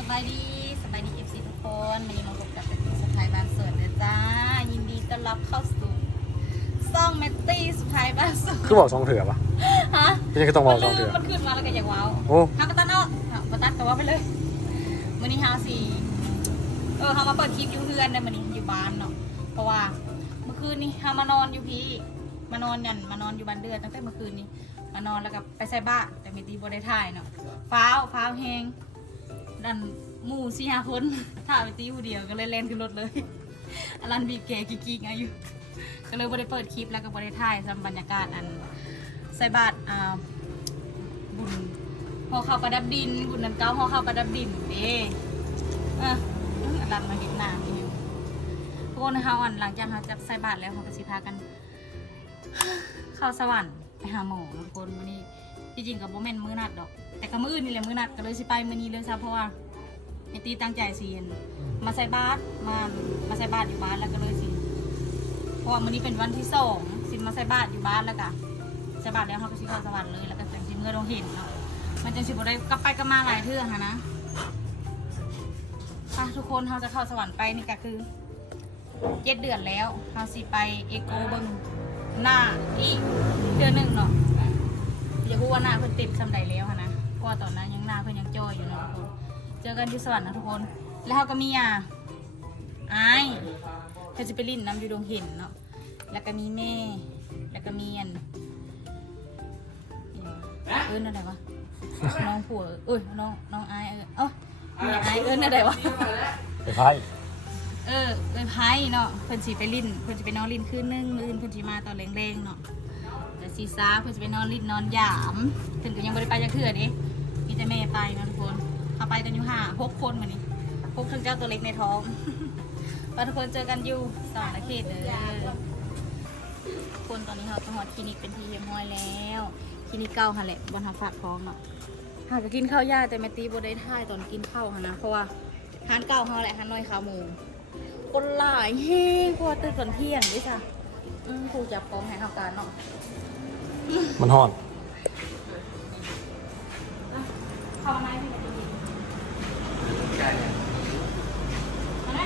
สบายดีสบายดีเอฟซีทุกคนวันนี้มาพบกับสไทยบ้านสวนนะจ้า ยินดีต้อนรับเข้าสู่ซ่องเมตตี้สไทยบ้านสวนคือบอกสองเถื่อปะฮะไม่ใช่ก็ต้องบมัอนกสองลืเถื่มอมันขึ้นมาแล้วก็อย่างว้าวโอ้ฮากระตันเนาะกระตัดแต่ว่าไปเลยวันนี้ฮาสี่เออเฮามาเปิดคลิปอยู่เพื่อนได้มันนี้อยู่บ้านเนาะเพราะว่าเมื่อคืนนี้เฮามานอนอยู่พี่มานอนยันมานอนอยู่บ้านเดือนตั้งแต่เมื่อคืนนี้มานอนแล้วก็ไปใส่บ้านแต่ไม่ตีบได้ถ่ายเนาะฟ้าวฟ้าวแหง ดันหมู่สี่ห้าคนถ้าไปตีผู้เดียวก็เลยเล่นขึ้นรถเลยอลันบีบแกกิ๊กๆไงอยู่ก็เลยบ่ได้เปิดคลิปแล้วก็บ่ได้ถ่ายสำบรรยากาศอันใส่บาตรอ่าบุญพอเข้าประดับดินบุญนันเก้าพอเข้าประดับดินเด้เอออลันมาเห็นหน้านี่ทุกคนนะคะวันหลังจากเราจะใส่บาตรแล้วเราก็สิพากัน เข้าสวรรค์ไปหาหมอทุกคนวันนี้ จริงกับโบแมนมือนัดดอก แต่ก็มืออื่นนี่แหละมือนัดก็เลยสิไปมือนี้เลยซะเพราะว่าไอตีตั้งใจสิเห็นมาใส่บาตรมามาใส่บาตรอยู่บ้านแล้วก็เลยสิเพราะว่ามื้อนี้เป็นวันที่สองสิมาใส่บาตรอยู่บ้านแล้วก็ใส่บาตรแล้วเขาก็สิเข้าสวรรค์เลยแล้วก็จังสิเมื่อเราเห็นเนาะมันจังสิบ่ได้กลับไปกลับมาหลายเทื่อค่ะนะอะทุกคนเราจะเข้าสวรรค์ไปนี่ก็คือเจ็ดเดือนแล้วเราสิไปเอโกเบิงหน้าอีกเดือนหนึ่งเนาะ อย่าพูดว่าหน้าเพิ่นติดสำใดแล้วค่ะนะเพราะว่าตอนนั้นยังหน้าเพิ่นยังจ้อยอยู่เนาะทุกคน เจอกันที่สวรรค์นะทุกคน แล้วเขาก็มีอะไอ้ายเธอจะไปลิ้นน้ำอยู่ดงเห็นเนาะ แล้วก็มีแม่ แล้วก็มีอันเอิ้นอะไรวะ น้องผัวเอ้ยน้องน้องไอ้ายเออเอ้ามีไอ้ายเอิ้นอะไรวะ ไปไพ่เออไปไพ่เนาะเพิ่นสิไปลิ้นเพิ่นสิไปนอนลิ้นคืนนึงมื้ออื่นเพิ่นสิมาตอนแรงๆเนาะ แต่ซีซ่าเพิ่นสิไปนอนลิ้นอนหยามเพิ่นก็ยังบ่ได้ไปจักเทื่อเด้มีแต่แม่ไปนะทุกคนเขาไปกันอยู่ห้าหกคนมื้อนี้หกทั้งเจ้าตัวเล็กในท้องไปทุกคนเจอกันอยู่สองนาเขตเด้อทุกคนตอนนี้เราก็ฮอดคลินิกเป็นทีเรียบร้อยแล้วคลินิกเก่าหั่นแหละบ่ทันฝากท้องเนาะหากจะกินข้าวยากแต่แม่ตีบได้ท่ายตอนกินข้าวหั่นนะเพราะว่าร้านเก่าเฮาแหละร้านน้อยขาหมูคนหลายแห้งพอตื่นตอนเที่ยงด้วยจ้ะอืมครูจะพร้อมให้ทำการเนาะ มันห่อนข้ามาไหนพี่จะกินมาไหน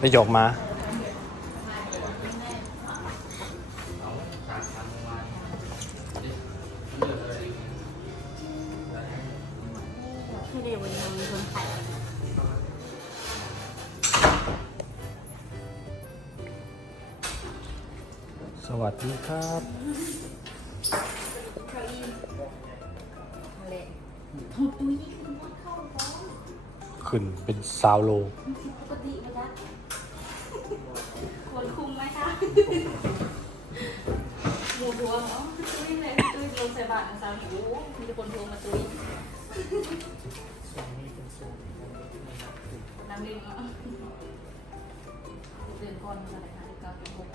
ไปหยกมาที่เดียวันนี้มีคนไข่ส วัสดีครับทะเลทำตุ้ยคือว่าเข้าพร้อมขึ้นเป็นซาวโลปกติไหมจ๊ะควรคุมไหมคะหมูทัวร์เนาะตุ้ยเลยตุ้ยลงใส่บาตรนะสาวหนูมีคนทวร์มาตุ้ยน้ำลิงเนาะเดือนก่อนอะไรคะที่เก้าเป็นหก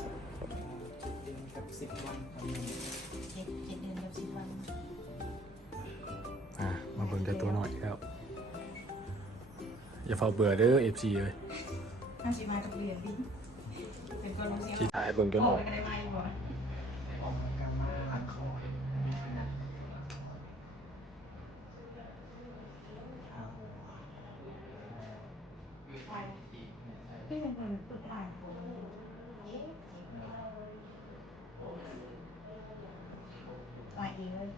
กับสิบวันทำงานเจ็ดเจ็ดเดือนกับสิบวันอะมาเบิ่งแต่ตัวหน่อยแล้วอย่าเฝ้าเบื่อเด้อเอฟซีเลยน่าสิมากับเดือนดิเป็นคนรู้เสียงที่ถ่ายเบิ่งจนออกไปก็ได้มาอยู่บ่ ออกกำลังมาหักคอเอา พี่เป็นคนตุดอ่านผมอ่านเองเลย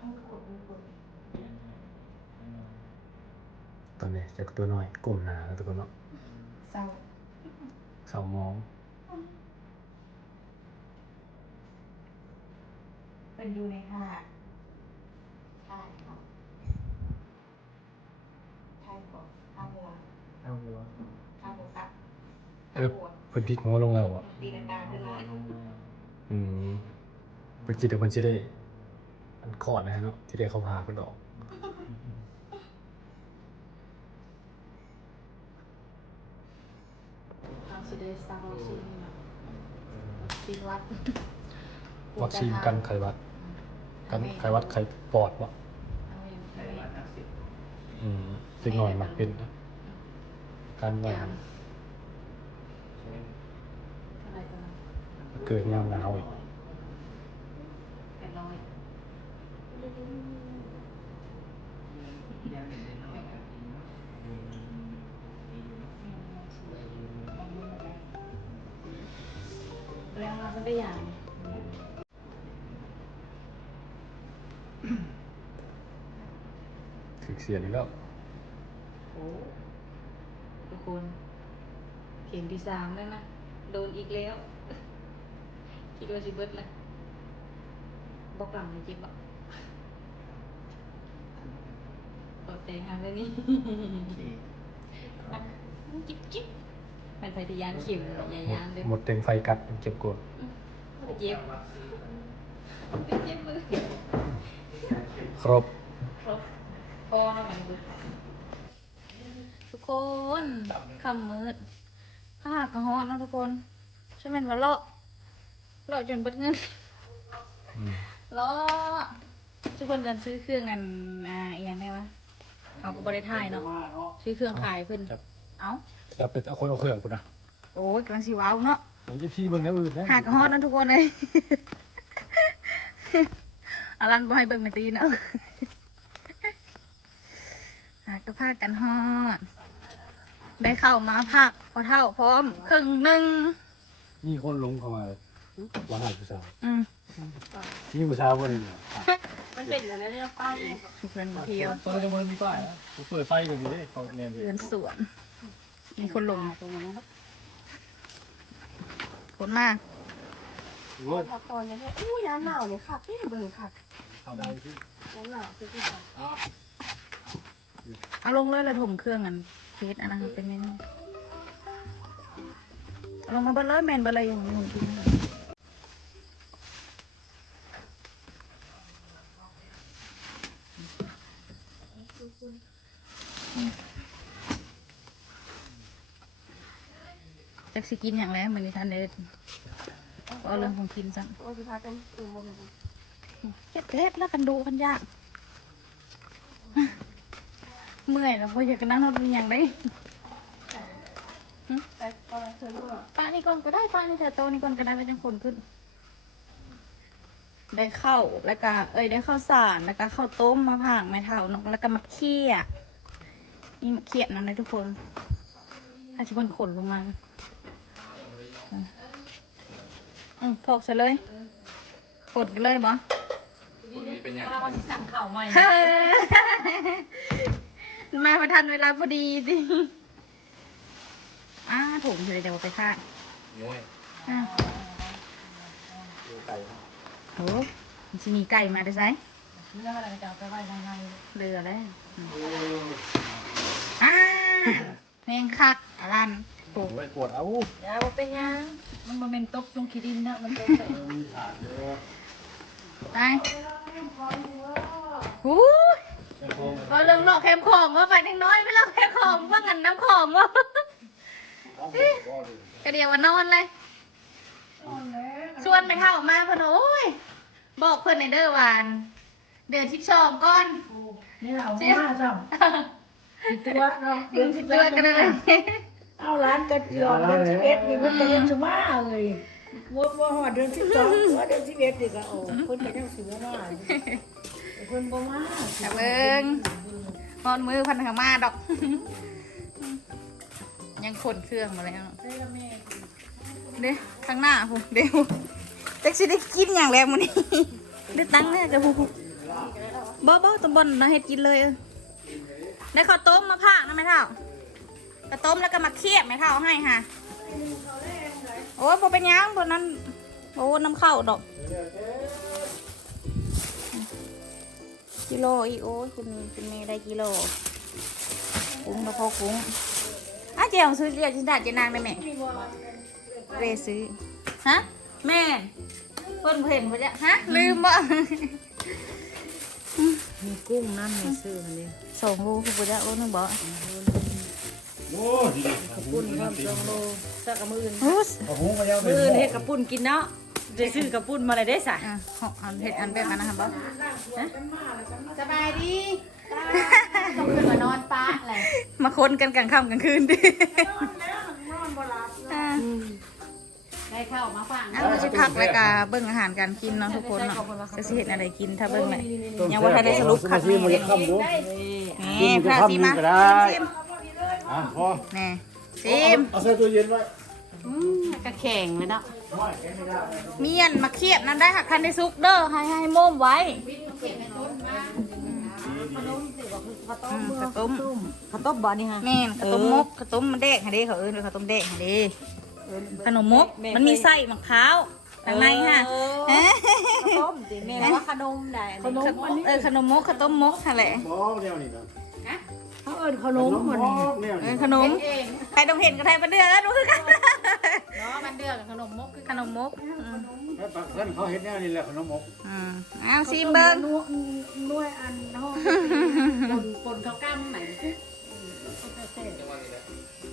ห้องกดดูกด ตอนนี้จากตัวหน่อยกลุ่มหนาแล้วตัวเนาะเศร้าเสามองเป็นอยู่ในห้าใช่ครับใช่ก่อนข้าวหัวเอาหัวข้าวหัวครับเออเพิ่นพลิกหัวลงแล้วอะตีลังกาขึ้นมาอืมเพิ่นคิดว่าเพิ่นสิได้ อันคอดนะฮะเนาะที่ได้เข้าพาเพิ่นออกทางสิเดสตาร์วัคซีนซีวัดวัคซีนกันไข้หวัด กันไข้หวัดไข้ปอดวะไต้หวันนักสิบอืมเล็กน้อยมักเป็นนะการไว้ใช่เกิดยามหนาวอีก แปดร้อย ยัง เห็นได้น้อยกันดีเนาะแล้วเราก็ได้อย่างถึกเสียนอีกแล้วโอ้ทุกคน เข็มที่สามแล้วนะ โดนอีกแล้ว คิดว่าสิเบิดเลยบอกหลังไม่จิบอะ ตดแดงหางเลยนี่ดีจิ๊บจิ๊บเป็นพยายานเข็มอย่ายานเด้อหมดเต็งไฟกัดเจ็บกดไปเจ็บไปเจ็บมือครบครบพอแล้วมันมือทุกคนคำมืดผ้ากระหอนนะทุกคนใช่ไหมนว่าเลาะเลาะจนเบิดเงินอืมเลาะทุกคนกันซื้อเครื่องกันอ่าอหย่างไรวะ เอาก็บริถ่ายเนาะว่าเนาะซื้อเครื่องขายเพิ่นครับ เอาจะเป็นเอาคนเอาเครื่องกูนะโอ้ยกำลังสิว้าวเนาะผมจะพี่เบิ่งแล้วอื่นนะหากระหอนนะทุกคนเลย อารันบ่ให้เบิ่งมาตีเนาะหากกระพากันฮอด ได้เข้ามาพักพอเท่าพร้อมครึ่งหนึ่งนี่คนลงเข้ามาเลยว่าหาผู้สาวอืมนี่ผู้สาวบ่ได้เนี่ย มันเป็นอย่างนั้เรียกป้ายเพื่อนเที่ยวตอนนี้มันมีป้ายนะผมเปิดไฟกันดีเด้เขาเนี่ยเพื่อนสวนมีคนลงคนมากโอ้ยตอนนี้อู้ยาหนาวเลยค่ะพี่เบิ่งค่ะทำได้ที่ยาหนาวคือที่เอาลงเลยเลยถมเครื่องกันเฟสอันนั้นเป็นเมนูลงมาเบดเลยแมนเบดเลยอย่างนี้กินจัก สิกินอย่างแล้วเหมือนที่ท่านเด็ดเอาเรื่องของกินซะว่าสิพากันอืมบ่แม่นเฮ็ดเฮ็ดแล้วกันดูกันยาก เมื่อยแล้วพออยากจะนั่งรถเป็นอย่างได้ไปตอนเชิญก็ป้านี่ก่อนก็ได้ป้านี่เธอโตนี่ก่อนก็ได้ไปจังคนขึ้น ได้ข้าวแล้วก็เอ้ยได้ข้าวสารแล้วก็ข้าวต้มมาผ่างไม้เท้านกแล้วก็มาเคี่ยนี่มาเคี่ยนั่นนะทุกคนถ้าชิบนขนลงมา อืมอืมพกซะเลยกดกันเลยบ่มาวันที่สั่งข่าวใหม่ มาประทันเวลาพอดีสิอ้าถุงเลยเดี๋ยวไปคาดง่วยอะดูไก่โหมันจะมีไก่มาได้ไซเรื่องอะไรจะเอาไปไว้ในในเรือแล้วอืมอ่าแมงคักอลัน โอ้โอ้ยปวดเอาอย่าเอาไปยังมันบ่แม่นตกลงขี้ดินนะมันตกใส่ไปหูก็เรื่องนอกแคมของว่าไปนิดน้อยไม่เล่าแคมของว่างันน้ำของว่าก็เดียวว่านอนเลยชวนไปเข้ามาเพิ่นโอ้ยบอกเพิ่นในเด้อวานเดือนสิบสองก่อนนี่เอามาซ้ำตัวเนาะเดือนสิบตัวกันเลย เอาร้านกระเจียวเดือนสิบเอ็ดนี่มันเดือนสิบห้าเลยว่าว่าหอดเดือนสิบสองว่าเดือนสิบเอ็ดนี่ก็โอ้เพิ่นก็ยังสิบ่มาเพิ่นบ่มากับเบิงนอนมือพันขามาดอก ยังขนเครื่องมาแล้วได้ละแม่เด้ข้างหน้าพูเดี๋ยวจักสิได้กินอย่างแล้วมื้อนี้ได้ตังค์แน่กับพูบ่บ่ตำบลนะเฮ็ดกินเลยเออได้ข้าวต้มมาผ่านะแม่เท่า ข้าวต้มแล้วก็มาเคี่ยบแม่เท่าให้ค่ะ โอ้ยบ่เป็นหยังบนนั้นโอ้น้ำเข้าดอก กิโลอีโอ้ยคุณคุณเมย์ได้กิโลกุ้งมาพอกุ้งอะเจียวซื้อเจียวจินดาเจนางได้ไหมเรซื้อฮะแม่นเพิ่นเห็นเพิ่นจะฮะลืมบ่มีกุ้งน้ำในซื้อมันนี่สองโลคือบ่จะโอ้นึงบ่ โอ้ยปุ้นความจองโลสักกับมืออื่นฮู้สโอ้โหมาแล้วมืออื่นเฮ็ดกับปุ้นกินเนาะจะซื้อกับปุ้นมาเลยได้สะอะเอาอันเฮ็ดอันแบบนั้นนะครับบ่ฮะสบายดีต้องขึ้นมานอนป้าอะไรมาคนกันกลางค่ำกลางคืนดิอ่าได้ข้าวมาฟังอ้าวสิพักแล้วก็เบิ่งอาหารการกินเนาะทุกคนเนาะจะสิเฮ็ดอะไรกินถ้าเบิ่งแหละยังบ่ทันได้สรุปคักนี่นี่มันเด้จะค่ำดูนี่พระซีมาก็ได้ซิม อะพอแน่ซิมเอาใส่ตู้เย็นไว้กระแข่งเลยเนาะเมียนมาเคียบนั้นได้หักคันได้ซุกเด้อให้ให้โม่มไว้อืมข้าวต้มข้าวต้มบ่นี่ฮะแม่นข้าวต้มมกข้าวต้มมันแดกให้เด้เขาเอิ้นว่าข้าวต้มแดกให้เด้ขนมมกมันมีไส้มะพร้าวข้างในฮะเอ๊ะต้มสิแม่ว่าขนมได้ขนมอันนี้เออขนมมกข้าวต้มมกนั่นแหละหมอแนวนี้นะ เขาเอิ้นขนมหมมันอนี่แนวเอนี้อขนมใครต้องเห็นกับไทยประเดือแล้วดูคือกันเนาะมันเดือกับขนมมกคือขนมมกอืมแล้วปากท่านเขาเห็นแนวนี้แหละขนมหมกอืมอ้าวซิมเบิ้งนวดนวดอันห้องปนปนข้าวกล้ามไหน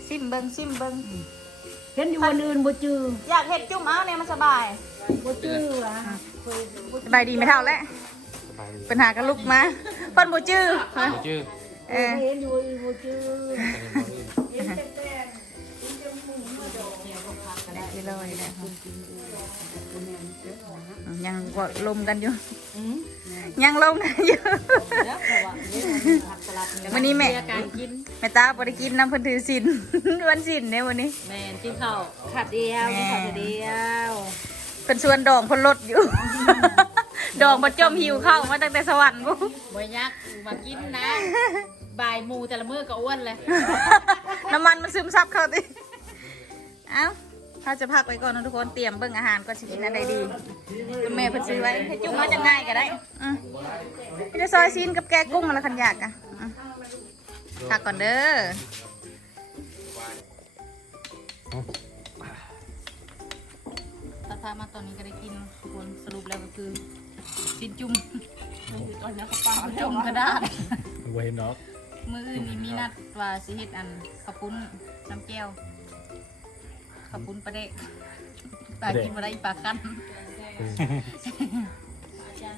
ซิมเบิ้งซิมเบิ้งเห็นอยู่วันอื่นบ่จืออยากเห็ดจุ่มเอาเนี่ยมันสบายบ่จือว่ะสบายดีไม่เท่าแล้วปัญหากันลุกมาเปิ้นบ่จื้อชื่อ เออเห็นอยู่บ่จือไปเลยแหละยังก็ลมกันอยู่ยังลมกันอยู่วันนี้แม่แม่ตาบ่ได้กินน้ำเพิ่นถือศีลวันศีลเนี่ยวันนี้แมนกินข้าวขัดเดียวม่ขัดเดียวเพิ่นชวนดองเพิ่นลดอยู่ดองบ่จมหิวข้าวมาตั้งแต่สวรรค์บุ๊บอยยักษ์มากินนะ บ่ายมูแต่ละมื้อก็อ้วนเลย น้ำมันมันซึมซับเข้าติเอ้าถ้าจะพักไปก่อนนะทุกคนเตรียมเบิ่งอาหารก่อนสิกินอะไรดีคุณแม่เพิ่นซื้อไว้ให้จุ่มมาจะง่ายก็ได้อืมพี่จะซอยซีนกับแกงกุ้งมาละคันอยากอะอืมพักก่อนเด้อถ้าพามาตอนนี้ก็ได้กินทุกคนสรุปแล้วก็คือซินจุ่มตอนนี้เขาปั้นจุ่มกระดาษไว้เห็นดอก มืออื่นนี่มีนัดว่าสิเฮ็ดอันข้าวปุ้นน้ำแก้วข้าวปุ้นปลาเด็กปลากินมาได้ปลาคัน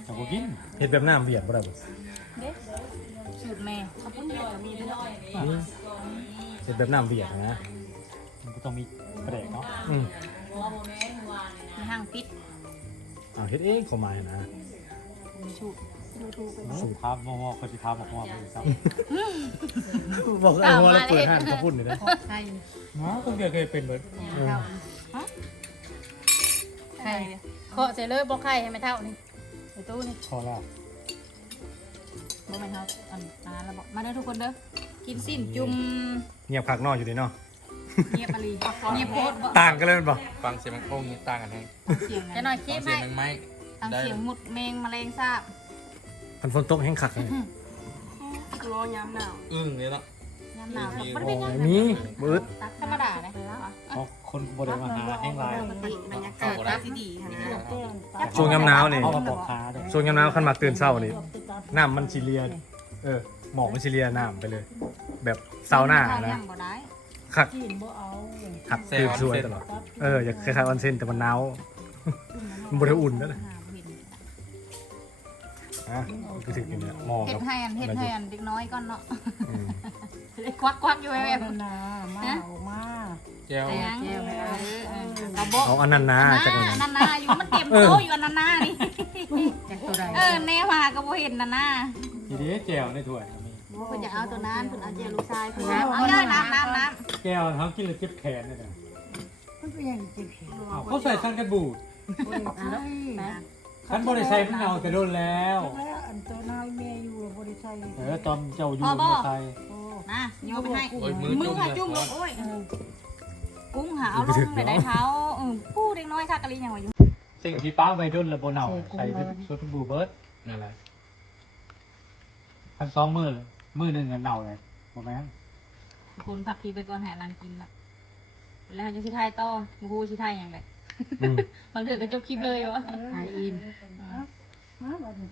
แต่บ่กินเห็ดแบบน้ำเบียดบ่ได้บ่สูตรแม่ข้าวปุ้นเด็กมีด้วยเห็ดแบบน้ำเบียดนะมันก็ต้องมีกระเดกเนาะอืมมีห้างปิดเอาเฮ็ดเองเข้ามานะมีสูตร สูตรครับมอๆก็จะทำออกมาเป็นซ้บอกไอ้หัวแล้วเปิดห้างข้าวปุ้นนี่นะใช่ำเนาะก็เคยเป็นเหมือนใช่เคาะใส่เลยบอกไข่ให้ไม่เท่านี่ในตู้นี่พอแล้วบ่แม่นเฮาอันนั้นแล้วบอกมาเด้อทุกคนเด้อกินสิ้นจุ่มเงียบคักนอกอยู่ดีเนาะเงียบปรีเงียบโพดบ่ต่างกันเลยมันบ่ฟังเสียงมันโค้งนี่ต่างกันให้เสียงจะหน่อยคิฟัดงไหมเสียงมันไม้ทางเสียงหมุดแมงแมลงสาบ มันฝนตกแห้งคักเลยร้อนยามหนาวอึ้งเลยเนาะยามหนาวมีบ่ได้เป็นหยังมีบ่อึดตักธรรมดาเลยเพราะคนบริมาหาแห้งลายปกติบรรยากาศก็สิดีค่ะช่วงยามหนาวนี่เอามาบอกค้าด้วยช่วงยามหนาวคันมาตื่นเช้านี่น้ำมันสิเลียเออหมอกมันสิเลียน้ำไปเลย แบบซาวน่านะบ่ได้คักกินบ่เอาหักตื่นสวยตลอดเอออยากคล้ายๆออนเซ็นแต่มันหนาวมันบ่ได้อุ่นนั่นแหละหาบ่เห็น อะก็ถึงอยู่เนี่ยหมอกเฮ็กัดบให้อันเฮ็ดให้อันเด็กน้อยก่อนเนาะอืมควักควักอยู่แม่นานามาเอามาแก้ว แตงเออกระบอกเอาอันนั้นนะจักหน่อยอันนั้นนาอยู่มันเต็มโตอยู่อันนั้นนานี่จากตัวใดเออแน่มาก็บ่เห็นนั่นนาทีนี้แก้วในถ้วยมีเพิ่นจะเอาตัวนั้นเพิ่นเอาเจลูกชายเพิ่นเอาเด้อน้ำน้ำน้แก้วเขากินแล้วเจ็บแขนเนี่ยนะมันเป็นอย่างเจ็บแขนอ้าวเขาใส่สั้นกันบูด ใช่ ขันบริใส่มันเอาแต่โดนแล้ว แล้วอันตัวนายแม่อยู่บ่ได้ใช้เออตอนเจ้าอยู่บ่ใส่โอ้ำนะโยนไปให้โอ้ยมือมือจุ่มค่ะเลยจุ่มลงโอ้ยกุ้งหาเอาลงได้ได้เท้าเออผู้เด็กน้อยคักกะลิยังว่าอยู่สิ่งที่ป้าไปโดนแล้วบนเอาใส่ชุดบูเบิร์ดนั่นแหละพันสองมือเลยมือหนึ่งเงาเน่าเลยบอกไหมนคุณผักพีไปก่อนหารังกินละแล้วจะสิทายต่อบ่ฮู้สิทายหยังได อืมมันเถือก็จบคลิปเลยวะหายอิ่มมาบัดนี้